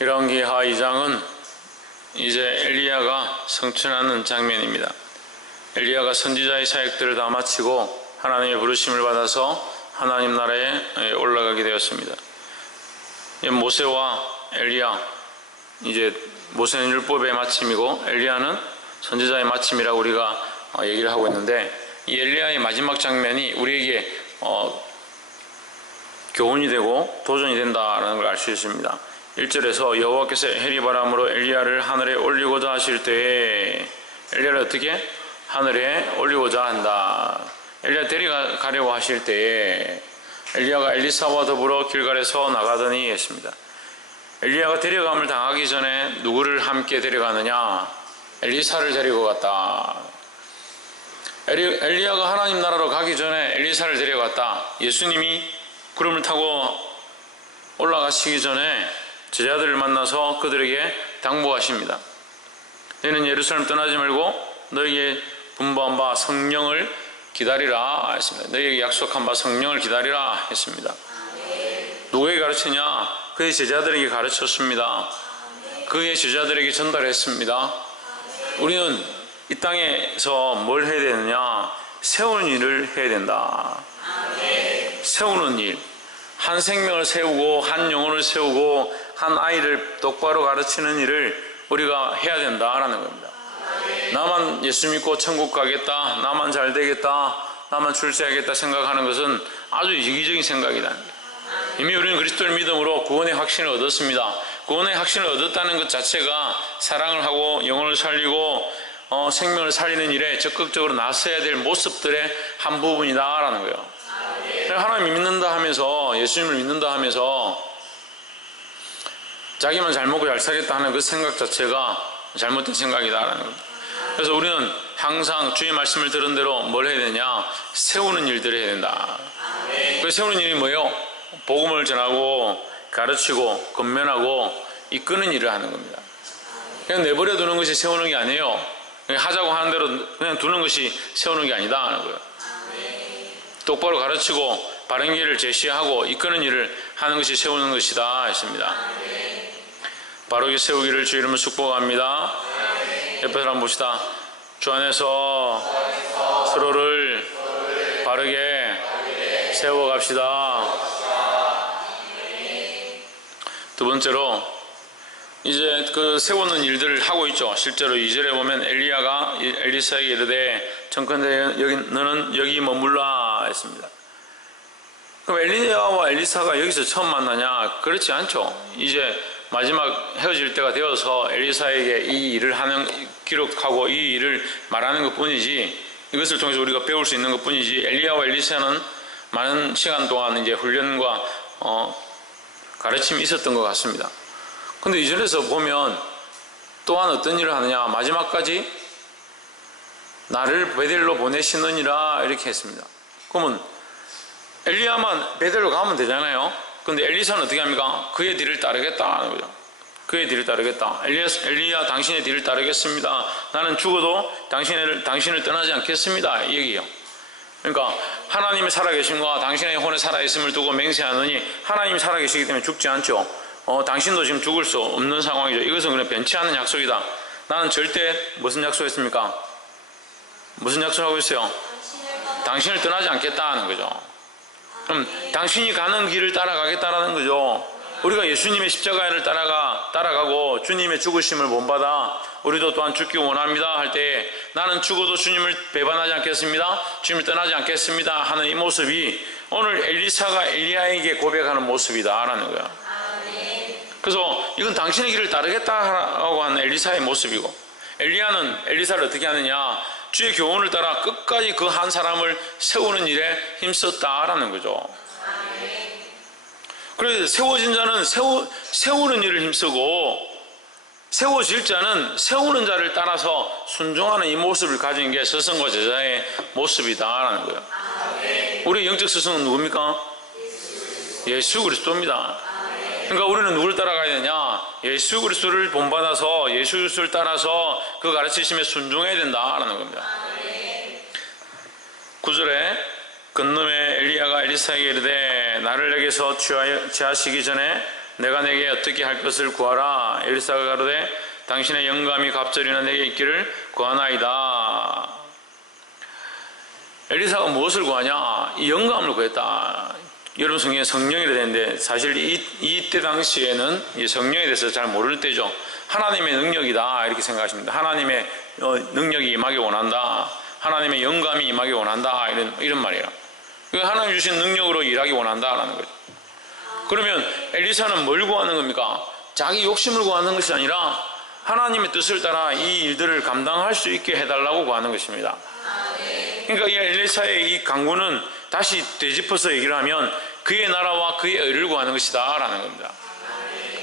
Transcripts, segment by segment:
열왕기하 2장은 이제 엘리야가 성천하는 장면입니다. 엘리야가 선지자의 사역들을 다 마치고 하나님의 부르심을 받아서 하나님 나라에 올라가게 되었습니다. 모세와 엘리야, 이제 모세는 율법의 마침이고 엘리야는 선지자의 마침이라고 우리가 얘기를 하고 있는데, 이 엘리야의 마지막 장면이 우리에게 교훈이 되고 도전이 된다는 걸 알 수 있습니다. 1절에서 여호와께서 해리바람으로 엘리야를 하늘에 올리고자 하실 때에, 엘리야를 어떻게? 하늘에 올리고자 한다. 엘리야 데려가려고 하실 때에 엘리야가 엘리사와 더불어 길갈에서 나가더니 했습니다. 엘리야가 데려감을 당하기 전에 누구를 함께 데려가느냐? 엘리사를 데리고 갔다. 엘리야가 하나님 나라로 가기 전에 엘리사를 데려갔다. 예수님이 구름을 타고 올라가시기 전에 제자들을 만나서 그들에게 당부하십니다. 너희는 예루살렘 떠나지 말고 너에게 분부한 바 성령을 기다리라 했습니다. 너희에게 약속한 바 성령을 기다리라 했습니다. 누구에게 가르치냐? 그의 제자들에게 가르쳤습니다. 그의 제자들에게 전달했습니다. 우리는 이 땅에서 뭘 해야 되느냐? 세우는 일을 해야 된다. 세우는 일, 한 생명을 세우고 한 영혼을 세우고 한 아이를 똑바로 가르치는 일을 우리가 해야 된다라는 겁니다. 나만 예수 믿고 천국 가겠다, 나만 잘 되겠다, 나만 출세하겠다 생각하는 것은 아주 이기적인 생각이다. 이미 우리는 그리스도를 믿음으로 구원의 확신을 얻었습니다. 구원의 확신을 얻었다는 것 자체가 사랑을 하고 영혼을 살리고 생명을 살리는 일에 적극적으로 나서야 될 모습들의 한 부분이다라는 거예요. 하나님 믿는다 하면서, 예수님을 믿는다 하면서 자기만 잘 먹고 잘 살겠다 하는 그 생각 자체가 잘못된 생각이다라는 겁니다. 그래서 우리는 항상 주의 말씀을 들은 대로 뭘 해야 되냐? 세우는 일들을 해야 된다. 그 세우는 일이 뭐예요? 복음을 전하고 가르치고 건면하고 이끄는 일을 하는 겁니다. 그냥 내버려 두는 것이 세우는 게 아니에요. 그냥 하자고 하는 대로 그냥 두는 것이 세우는 게 아니다 하는 거예요. 똑바로 가르치고 바른 길을 제시하고 이끄는 일을 하는 것이 세우는 것이다 했습니다. 바르게 세우기를 주 이름으로 축복합니다. 옆에 사람 봅시다. 주 안에서 서로를 바르게 세워갑시다. 두 번째로, 이제 그 세우는 일들을 하고 있죠. 실제로 2절에 보면 엘리야가 엘리사에게 이르되 청컨대 너는 여기 머물라 했습니다. 그럼 엘리야와 엘리사가 여기서 처음 만나냐? 그렇지 않죠. 이제 마지막 헤어질 때가 되어서 엘리사에게 이 일을 기록하고 이 일을 말하는 것 뿐이지, 이것을 통해서 우리가 배울 수 있는 것 뿐이지, 엘리야와 엘리사는 많은 시간 동안 이제 훈련과 가르침이 있었던 것 같습니다. 근데 이절에서 보면 또한 어떤 일을 하느냐? 마지막까지 나를 베델로 보내시느니라 이렇게 했습니다. 그러면 엘리야만 베델로 가면 되잖아요. 근데 엘리사는 어떻게 합니까? 그의 뒤를 따르겠다 하는 거죠. 그의 뒤를 따르겠다. 엘리야 당신의 뒤를 따르겠습니다. 나는 죽어도 당신을 떠나지 않겠습니다. 이 얘기예요. 그러니까 하나님이 살아계심과 당신의 혼에 살아있음을 두고 맹세하느니, 하나님이 살아계시기 때문에 죽지 않죠. 당신도 지금 죽을 수 없는 상황이죠. 이것은 그냥 변치 않는 약속이다. 나는 절대 무슨 약속했습니까? 무슨 약속하고 있어요? 당신을 떠나지 않겠다 하는 거죠. 그럼 당신이 가는 길을 따라가겠다라는 거죠. 우리가 예수님의 십자가를 따라가고 주님의 죽으심을 본받아 우리도 또한 죽기 원합니다 할 때, 나는 죽어도 주님을 배반하지 않겠습니다, 주님을 떠나지 않겠습니다 하는 이 모습이 오늘 엘리사가 엘리야에게 고백하는 모습이다 라는 거야. 그래서 이건 당신의 길을 따르겠다고 하는 엘리사의 모습이고, 엘리야는 엘리사를 어떻게 하느냐? 주의 교훈을 따라 끝까지 그 한 사람을 세우는 일에 힘썼다라는 거죠. 그래서 세워진 자는 세우는 일을 힘쓰고, 세워질 자는 세우는 자를 따라서 순종하는 이 모습을 가진 게 스승과 제자의 모습이다라는 거예요. 우리 영적 스승은 누굽니까? 예수 그리스도입니다. 그러니까 우리는 누구를 따라가야 되냐? 예수 그리스도를 본받아서 예수 그리스도를 따라서 그 가르치심에 순종해야 된다라는 겁니다. 9절에 건너에 엘리야가 엘리사에게 이르되 나를 내게서 취하시기 전에 내가 내게 어떻게 할 것을 구하라. 엘리사가 가로되 당신의 영감이 갑절이나 내게 있기를 구하나이다. 엘리사가 무엇을 구하냐? 이 영감을 구했다. 여러분 성경에 성령이라 되는데 사실 이때 당시에는 이 성령에 대해서 잘 모를 때죠. 하나님의 능력이다 이렇게 생각하십니다. 하나님의 능력이 임하기 원한다. 하나님의 영감이 임하기 원한다. 이런 말이에요. 하나님 주신 능력으로 일하기 원한다라는 거죠. 그러면 엘리사는 뭘 구하는 겁니까? 자기 욕심을 구하는 것이 아니라 하나님의 뜻을 따라 이 일들을 감당할 수 있게 해달라고 구하는 것입니다. 그러니까 이 엘리사의 이 간구는 다시 되짚어서 얘기를 하면 그의 나라와 그의 의를 구하는 것이다 라는 겁니다.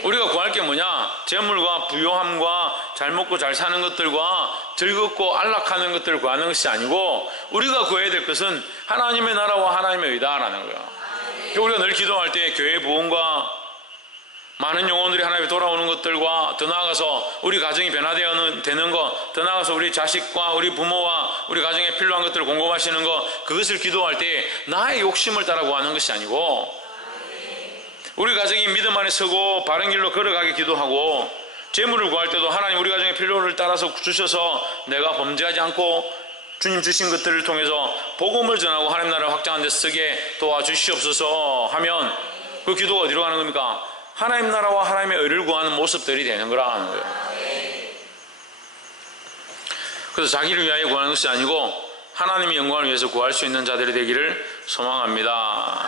우리가 구할 게 뭐냐? 재물과 부요함과 잘 먹고 잘 사는 것들과 즐겁고 안락하는 것들을 구하는 것이 아니고 우리가 구해야 될 것은 하나님의 나라와 하나님의 의다 라는 거예요. 우리가 늘 기도할 때 교회 부흥과 많은 영혼들이 하나님께 돌아오는 것들과 더 나아가서 우리 가정이 변화되는 것, 더 나아가서 우리 자식과 우리 부모와 우리 가정에 필요한 것들을 공급하시는 것, 그것을 기도할 때 나의 욕심을 따라 구하는 것이 아니고 우리 가정이 믿음 안에 서고 바른 길로 걸어가게 기도하고 재물을 구할 때도 하나님 우리 가정의 필요를 따라서 주셔서 내가 범죄하지 않고 주님 주신 것들을 통해서 복음을 전하고 하나님 나라를 확장하는 데 쓰게 도와주시옵소서 하면 그 기도가 어디로 가는 겁니까? 하나님 나라와 하나님의 의를 구하는 모습들이 되는 거라는 거예요. 그래서 자기를 위하여 구하는 것이 아니고 하나님의 영광을 위해서 구할 수 있는 자들이 되기를 소망합니다.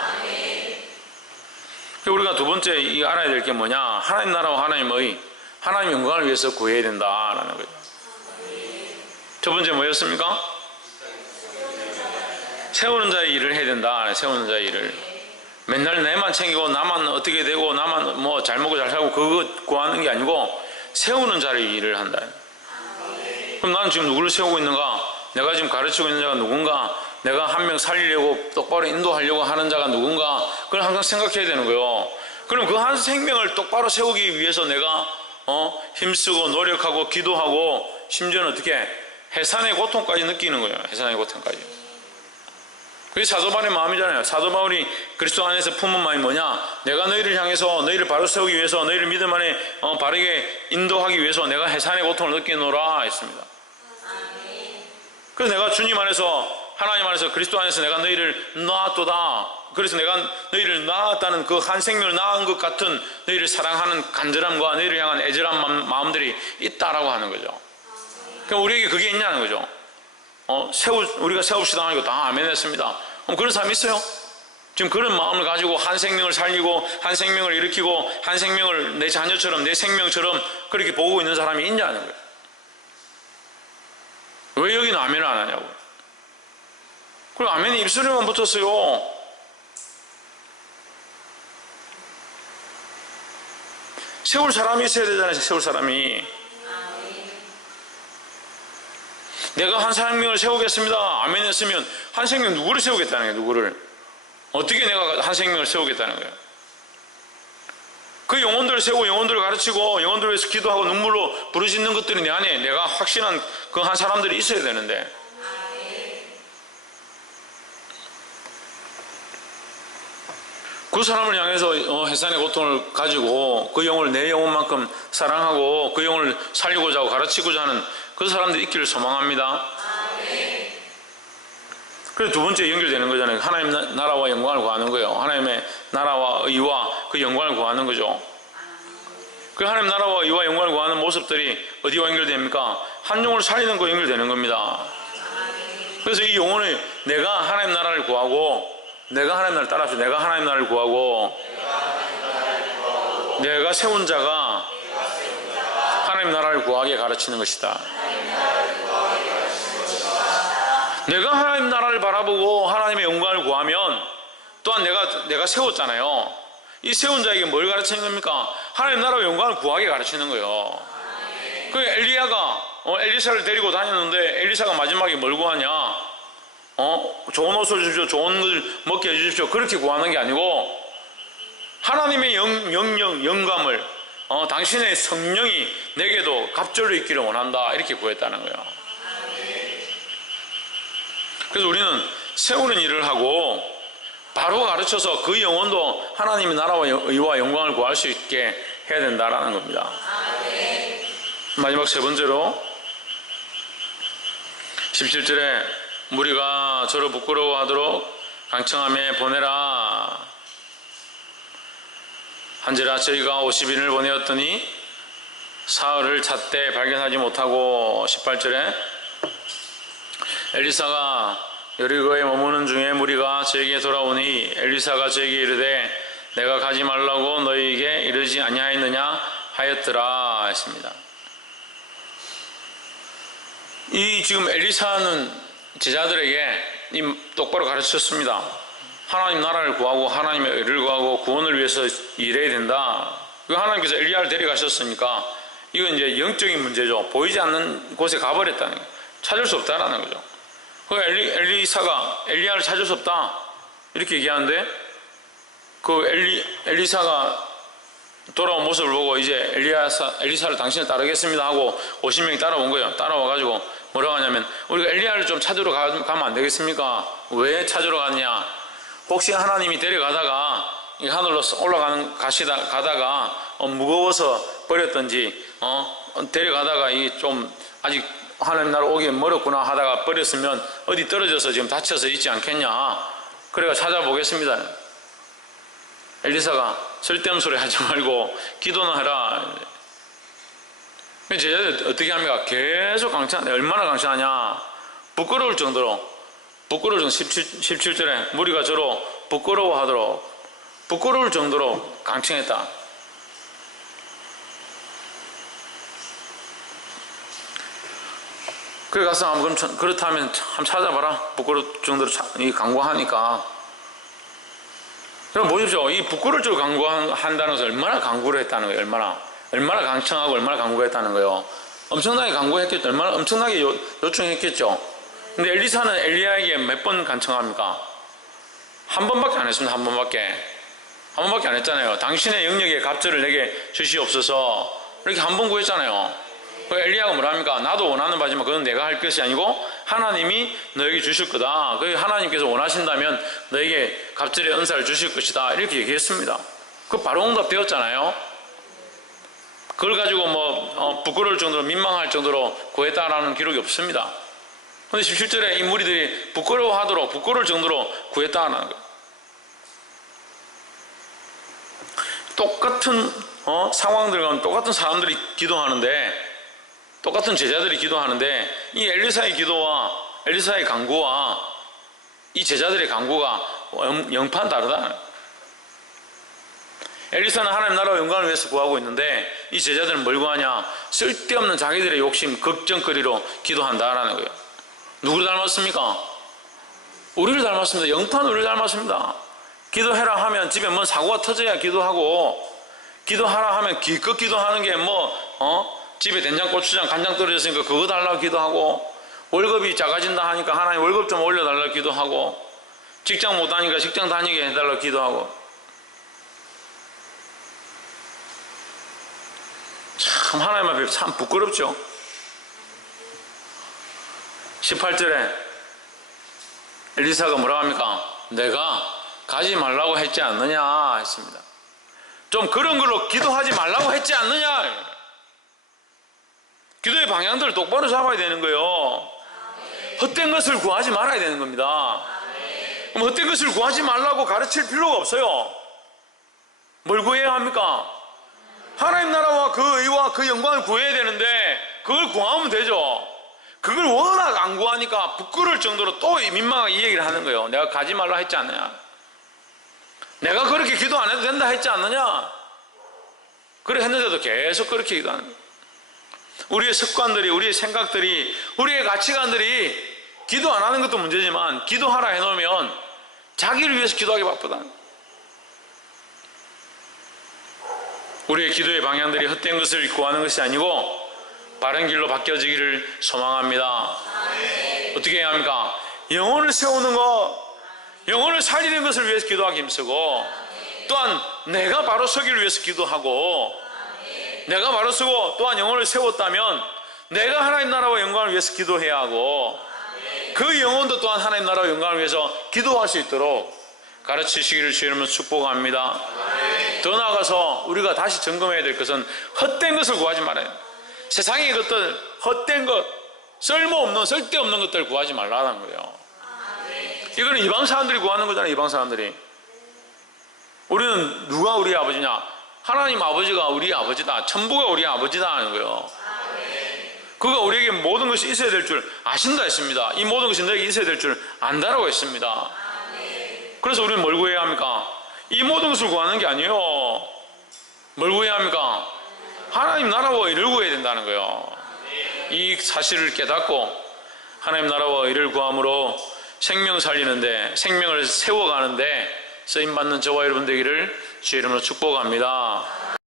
우리가 두 번째 알아야 될 게 뭐냐? 하나님 나라와 하나님의 하나님 영광을 위해서 구해야 된다라는 거예요. 첫 번째 뭐였습니까? 세우는 자의 일을 해야 된다. 세우는 자의 일을. 맨날 내만 챙기고 나만 어떻게 되고 나만 뭐 잘 먹고 잘 살고 그거 구하는 게 아니고 세우는 자의 일을 한다. 그럼 나는 지금 누구를 세우고 있는가? 내가 지금 가르치고 있는 자가 누군가? 내가 한 명 살리려고 똑바로 인도하려고 하는 자가 누군가? 그걸 항상 생각해야 되는 거예요. 그럼 그 한 생명을 똑바로 세우기 위해서 내가 힘쓰고 노력하고 기도하고 심지어는 어떻게 해산의 고통까지 느끼는 거예요. 해산의 고통까지. 그게 사도 바울의 마음이잖아요. 사도 바울이 그리스도 안에서 품은 마음이 뭐냐? 내가 너희를 향해서 너희를 바로 세우기 위해서 너희를 믿음 안에 바르게 인도하기 위해서 내가 해산의 고통을 느끼노라 했습니다. 그래서 내가 주님 안에서 하나님 안에서 그리스도 안에서 내가 너희를 낳았도다. 그래서 내가 너희를 낳았다는 그 한 생명을 낳은 것 같은 너희를 사랑하는 간절함과 너희를 향한 애절한 마음들이 있다라고 하는 거죠. 그러니까 우리에게 그게 있냐는 거죠. 우리가 세웁시다 하니까 다 아멘 했습니다. 그럼 그런 사람 있어요? 지금 그런 마음을 가지고 한 생명을 살리고 한 생명을 일으키고 한 생명을 내 자녀처럼 내 생명처럼 그렇게 보고 있는 사람이 있냐는 거예요. 왜 여기는 아멘을 안 하냐고. 그리고 아멘이 입술에만 붙었어요. 세울 사람이 있어야 되잖아요. 세울 사람이. 내가 한 생명을 세우겠습니다. 아멘 했으면 한 생명 누구를 세우겠다는 거예요. 누구를. 어떻게 내가 한 생명을 세우겠다는 거예요. 그 영혼들을 세우고 영혼들을 가르치고 영혼들을 위해서 기도하고 눈물로 부르짖는 것들이 내 안에 내가 확신한 그 한 사람들이 있어야 되는데 그 사람을 향해서 해산의 고통을 가지고 그 영혼을 내 영혼만큼 사랑하고 그 영혼을 살리고자 하고 가르치고자 하는 그 사람들이 있기를 소망합니다. 그래서 두 번째 연결되는 거잖아요. 하나님 나라와 영광을 구하는 거예요. 하나님의 나라와 의와 그 영광을 구하는 거죠. 그 하나님 나라와 의와 영광을 구하는 모습들이 어디와 연결됩니까? 한 영혼을 살리는 거 연결되는 겁니다. 그래서 이 영혼을 내가 하나님 나라를 구하고 내가 하나님 나라를 따라서 내가 하나님 나라를 구하고 내가 세운 자가 하나님 나라를 구하게 가르치는 것이다. 내가 하나님 나라를 바라보고 하나님의 영광을 구하면 또한 내가 세웠잖아요. 이 세운 자에게 뭘 가르치는 겁니까? 하나님 나라의 영광을 구하게 가르치는 거예요. 그 엘리야가 엘리사를 데리고 다녔는데 엘리사가 마지막에 뭘 구하냐? 좋은 옷을 주십시오. 좋은 걸 먹게 해주십시오. 그렇게 구하는 게 아니고 하나님의 영감을 당신의 성령이 내게도 갑절로 있기를 원한다. 이렇게 구했다는 거예요. 그래서 우리는 세우는 일을 하고 바로 가르쳐서 그 영혼도 하나님의 나라와 의와 영광을 구할 수 있게 해야 된다라는 겁니다. 마지막 세 번째로 17절에 무리가 저를 부끄러워하도록 강청함에 보내라. 한제라 저희가 50인을 보내었더니 사흘을 찾되 발견하지 못하고 18절에 엘리사가 여리고에 머무는 중에 무리가 저에게 돌아오니 엘리사가 저에게 이르되 내가 가지 말라고 너희에게 이르지 아니하였느냐 하였더라 했습니다. 이 지금 엘리사는 제자들에게 똑바로 가르쳤습니다. 하나님 나라를 구하고 하나님의 의를 구하고 구원을 위해서 일해야 된다. 하나님께서 엘리야를 데려가셨으니까 이건 이제 영적인 문제죠. 보이지 않는 곳에 가버렸다는 거예요. 찾을 수 없다라는 거죠. 엘리사가 엘리야를 찾을 수 없다 이렇게 얘기하는데 엘리사가 돌아온 모습을 보고 이제 엘리사를 당신을 따르겠습니다 하고 50명이 따라온 거예요. 따라와가지고 뭐라고 하냐면 우리가 엘리야를 좀 찾으러 가면 안 되겠습니까? 왜 찾으러 갔냐? 혹시 하나님이 데려가다가 하늘로 가다가 무거워서 버렸던지 데려가다가 이 좀 아직 하나님 나라 오기 멀었구나 하다가 버렸으면 어디 떨어져서 지금 다쳐서 있지 않겠냐. 그래가 찾아보겠습니다. 엘리사가 쓸데없는 소리 하지 말고 기도는 해라. 제자들 어떻게 합니까? 계속 강청하냐. 얼마나 강청하냐. 부끄러울 정도로 17절에 무리가 저로 부끄러워하도록 부끄러울 정도로 강청했다. 그래 가서 그럼 그렇다면 한번 찾아봐라. 부끄러울 정도로 강구하니까. 그럼 보십시오. 이 부끄러울 정도로 강구한다는 것은 얼마나 강구를 했다는 거예요. 얼마나 강청하고 얼마나 강구가 했다는 거예요. 엄청나게 강구했겠죠. 얼마나 엄청나게 요청했겠죠. 근데 엘리사는 엘리야에게 몇 번 간청합니까? 한 번밖에 안 했습니다. 한 번밖에 안 했잖아요. 당신의 영역에 갑절을 내게 주시옵소서 이렇게 한 번 구했잖아요. 엘리야가 뭐랍니까? 나도 원하는 바지만 그건 내가 할 것이 아니고 하나님이 너에게 주실 거다. 하나님께서 원하신다면 너에게 갑절의 은사를 주실 것이다. 이렇게 얘기했습니다. 그 바로 응답 되었잖아요. 그걸 가지고 부끄러울 정도로 민망할 정도로 구했다라는 기록이 없습니다. 근데 17절에 이 무리들이 부끄러워하도록 부끄러울 정도로 구했다라는 거예요. 똑같은 상황들 가운데 똑같은 사람들이 기도하는데 똑같은 제자들이 기도하는데 이 엘리사의 기도와 엘리사의 간구와 이 제자들의 간구가 영판 다르다. 엘리사는 하나님 나라와 영광을 위해서 구하고 있는데 이 제자들은 뭘 구하냐? 쓸데없는 자기들의 욕심, 걱정거리로 기도한다라는 거예요. 누구를 닮았습니까? 우리를 닮았습니다. 영판 우리를 닮았습니다. 기도해라 하면 집에 뭔 사고가 터져야 기도하고 기도하라 하면 기껏 기도하는 게 집에 된장, 고추장, 간장 떨어졌으니까 그거 달라고 기도하고 월급이 작아진다 하니까 하나님 월급 좀 올려달라고 기도하고 직장 못 다니니까 직장 다니게 해달라고 기도하고 참 하나님 앞에 참 부끄럽죠. 18절에 엘리사가 뭐라고 합니까? 내가 가지 말라고 했지 않느냐 했습니다. 좀 그런 걸로 기도하지 말라고 했지 않느냐. 기도의 방향들을 똑바로 잡아야 되는 거예요. 헛된 것을 구하지 말아야 되는 겁니다. 그럼 헛된 것을 구하지 말라고 가르칠 필요가 없어요. 뭘 구해야 합니까? 하나님 나라와 그 의와 그 영광을 구해야 되는데 그걸 구하면 되죠. 그걸 워낙 안 구하니까 부끄러울 정도로 또 민망하게 이 얘기를 하는 거예요. 내가 가지 말라 했지 않느냐? 내가 그렇게 기도 안 해도 된다 했지 않느냐? 그래 했는데도 계속 그렇게 기도하는 거예요. 우리의 습관들이, 우리의 생각들이, 우리의 가치관들이 기도 안 하는 것도 문제지만 기도하라 해놓으면 자기를 위해서 기도하기 바쁘다. 우리의 기도의 방향들이 헛된 것을 구하는 것이 아니고 바른 길로 바뀌어지기를 소망합니다. 어떻게 해야 합니까? 영혼을 세우는 것, 영혼을 살리는 것을 위해서 기도하기 힘쓰고 또한 내가 바로 서기를 위해서 기도하고 내가 바로 서고 또한 영혼을 세웠다면 내가 하나님 나라와 영광을 위해서 기도해야 하고 그 영혼도 또한 하나님 나라와 영광을 위해서 기도할 수 있도록 가르치시기를 주의 이름으로 축복합니다. 더 나아가서 우리가 다시 점검해야 될 것은 헛된 것을 구하지 말아요. 세상의 것들, 헛된 것, 쓸모없는, 쓸데없는 것들 구하지 말라는 거예요. 이거는 이방 사람들이 구하는 거잖아요. 이방 사람들이. 우리는 누가 우리 아버지냐? 하나님 아버지가 우리 아버지다. 천부가 우리 아버지다 하는 거예요. 그가 우리에게 모든 것이 있어야 될 줄 아신다 했습니다. 이 모든 것이 너에게 있어야 될 줄 안다라고 했습니다. 그래서 우리는 뭘 구해야 합니까? 이 모든 것을 구하는 게 아니에요. 뭘 구해야 합니까? 하나님 나라와 의를 구해야 된다는 거예요. 이 사실을 깨닫고 하나님 나라와 의를 구함으로 생명 살리는데, 생명을 세워가는데 쓰임받는 저와 여러분 되기를 주의 이름으로 축복합니다.